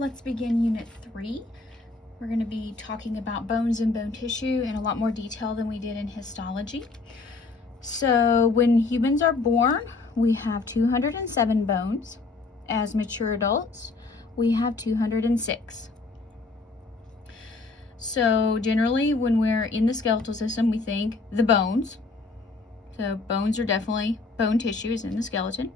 Let's begin Unit 3. We're going to be talking about bones and bone tissue in a lot more detail than we did in histology. So when humans are born, we have 207 bones. As mature adults, we have 206. So generally, when we're in the skeletal system, we think the bones. So bones are definitely, bone tissue is in the skeleton.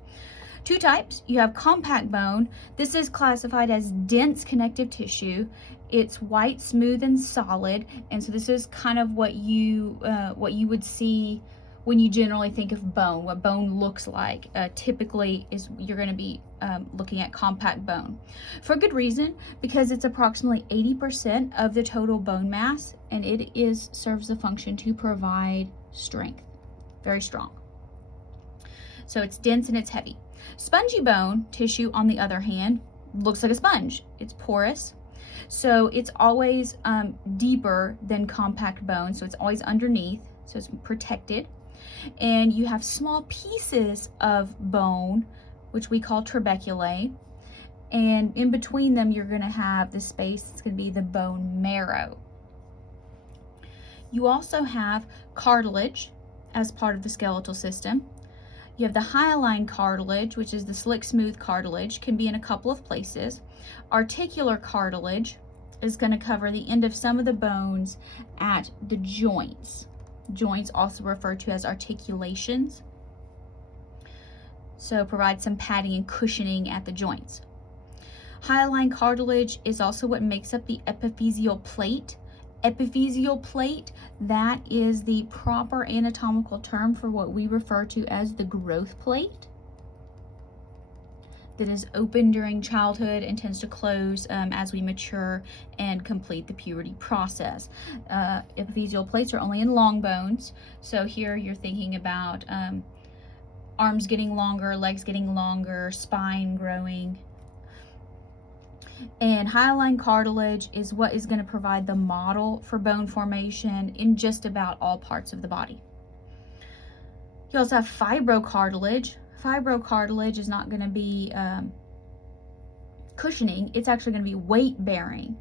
Two types. You have compact bone. This is classified as dense connective tissue. It's white, smooth, and solid. And so this is kind of what you would see when you generally think of bone, what bone looks like. Typically is you're going to be looking at compact bone. For good reason, because it's approximately 80% of the total bone mass, and it serves the function to provide strength. Very strong. So it's dense and it's heavy. Spongy bone tissue, on the other hand, looks like a sponge. It's porous, so it's always deeper than compact bone, so it's always underneath, so it's protected. And you have small pieces of bone, which we call trabeculae, and in between them you're going to have the space that's going to be the bone marrow. You also have cartilage as part of the skeletal system. You have the hyaline cartilage, which is the slick smooth cartilage, can be in a couple of places. Articular cartilage is going to cover the end of some of the bones at the joints. Joints also referred to as articulations. So provide some padding and cushioning at the joints. Hyaline cartilage is also what makes up the epiphyseal plate. Epiphyseal plate, that is the proper anatomical term for what we refer to as the growth plate, that is open during childhood and tends to close as we mature and complete the puberty process. Epiphyseal plates are only in long bones, so here you're thinking about arms getting longer, legs getting longer, spine growing. And hyaline cartilage is what is going to provide the model for bone formation in just about all parts of the body. You also have fibrocartilage. Fibrocartilage is not going to be cushioning, it's actually going to be weight bearing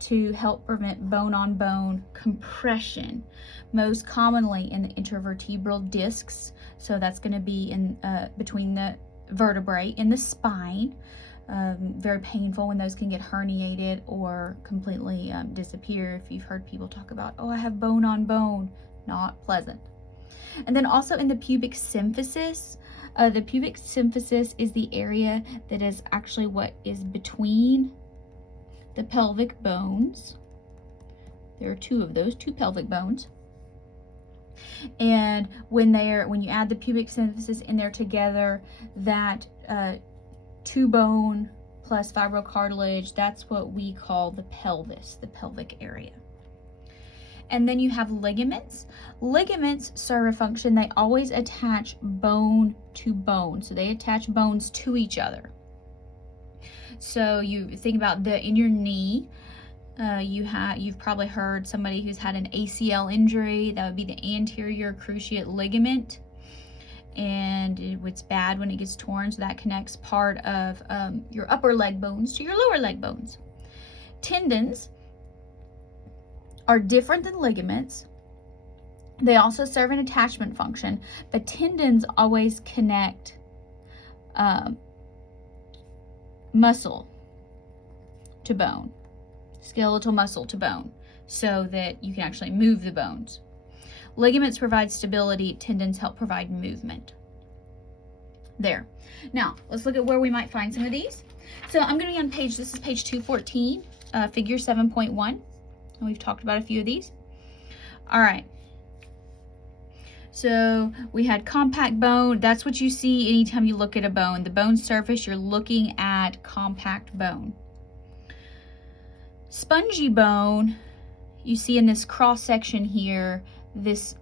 to help prevent bone-on-bone compression, most commonly in the intervertebral discs. So that's going to be in between the vertebrae in the spine. Very painful when those can get herniated or completely disappear. If you've heard people talk about, oh, I have bone on bone, not pleasant. And then also in the pubic symphysis. The pubic symphysis is the area that is actually what is between the pelvic bones. There are two of those, two pelvic bones. And when you add the pubic symphysis in there together, that two bone plus fibrocartilage, that's what we call the pelvis, the pelvic area. And then you have ligaments. Ligaments serve a function. They always attach bone to bone. So they attach bones to each other. So you think about in your knee, you've probably heard somebody who's had an ACL injury. That would be the anterior cruciate ligament. And it's bad when it gets torn, so that connects part of your upper leg bones to your lower leg bones. Tendons are different than ligaments. They also serve an attachment function, but tendons always connect muscle to bone, skeletal muscle to bone, so that you can actually move the bones. Ligaments provide stability, tendons help provide movement. There. Now, let's look at where we might find some of these. So I'm going to be on this is page 214, figure 7.1. We've talked about a few of these. All right. So we had compact bone. That's what you see anytime you look at a bone. The bone surface, you're looking at compact bone. Spongy bone, you see in this cross section here, this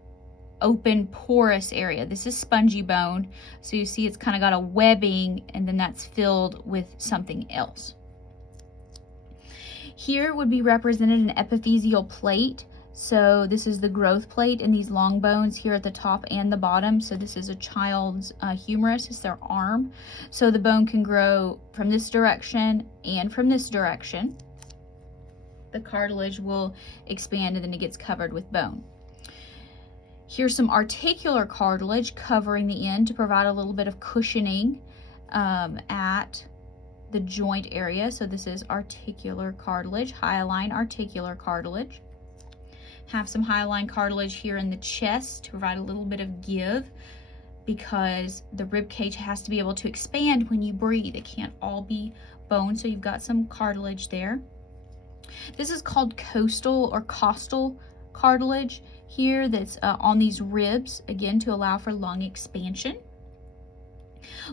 open porous area. This is spongy bone. So you see it's kind of got a webbing, and then that's filled with something else. Here would be represented an epiphyseal plate. So this is the growth plate and these long bones here at the top and the bottom. So this is a child's humerus, it's their arm. So the bone can grow from this direction and from this direction. The cartilage will expand and then it gets covered with bone. Here's some articular cartilage covering the end to provide a little bit of cushioning at the joint area. So this is articular cartilage, hyaline articular cartilage. Have some hyaline cartilage here in the chest to provide a little bit of give because the rib cage has to be able to expand when you breathe. It can't all be bone, so you've got some cartilage there. This is called costal or costal cartilage here that's on these ribs, again, to allow for lung expansion.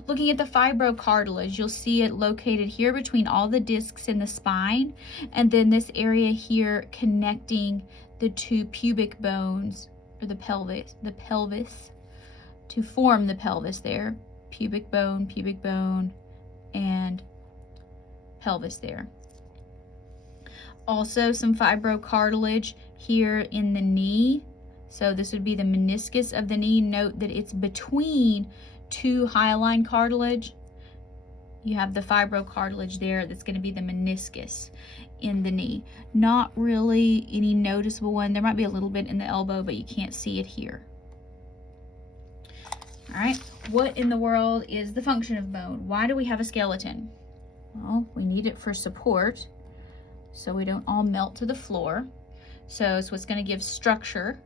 Looking at the fibrocartilage, you'll see it located here between all the discs in the spine, and then this area here connecting the two pubic bones, or the pelvis to form the pelvis there. Pubic bone, and pelvis there. Also some fibrocartilage here in the knee. So this would be the meniscus of the knee. Note that it's between two hyaline cartilage. You have the fibrocartilage there that's going to be the meniscus in the knee. Not really any noticeable one. There might be a little bit in the elbow, but you can't see it here. All right, what in the world is the function of bone? Why do we have a skeleton? Well, we need it for support so we don't all melt to the floor. So it's what's going to give structure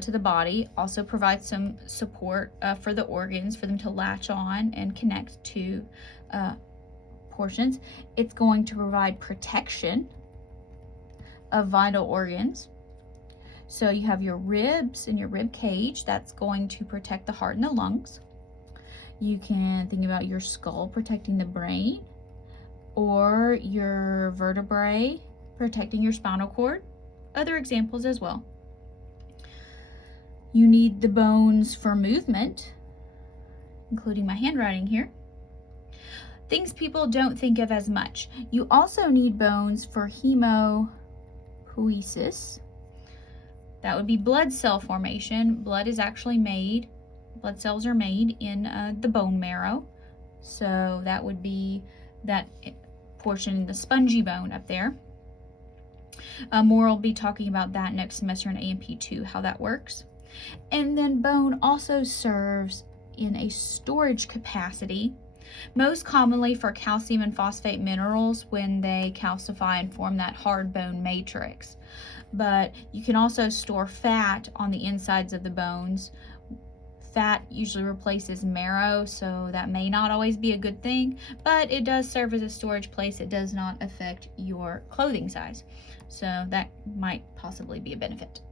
to the body, also provide some support for the organs for them to latch on and connect to portions. It's going to provide protection of vital organs. So you have your ribs and your rib cage, that's going to protect the heart and the lungs. You can think about your skull protecting the brain, or your vertebrae protecting your spinal cord. Other examples as well. You need the bones for movement, including my handwriting here. Things people don't think of as much. You also need bones for hemopoiesis. That would be blood cell formation. Blood cells are made in the bone marrow. So that would be that portion, the spongy bone up there. More will be talking about that next semester in A&P 2, how that works. And then bone also serves in a storage capacity, most commonly for calcium and phosphate minerals when they calcify and form that hard bone matrix. But you can also store fat on the insides of the bones. Fat usually replaces marrow, so that may not always be a good thing, but it does serve as a storage place. It does not affect your clothing size, so that might possibly be a benefit.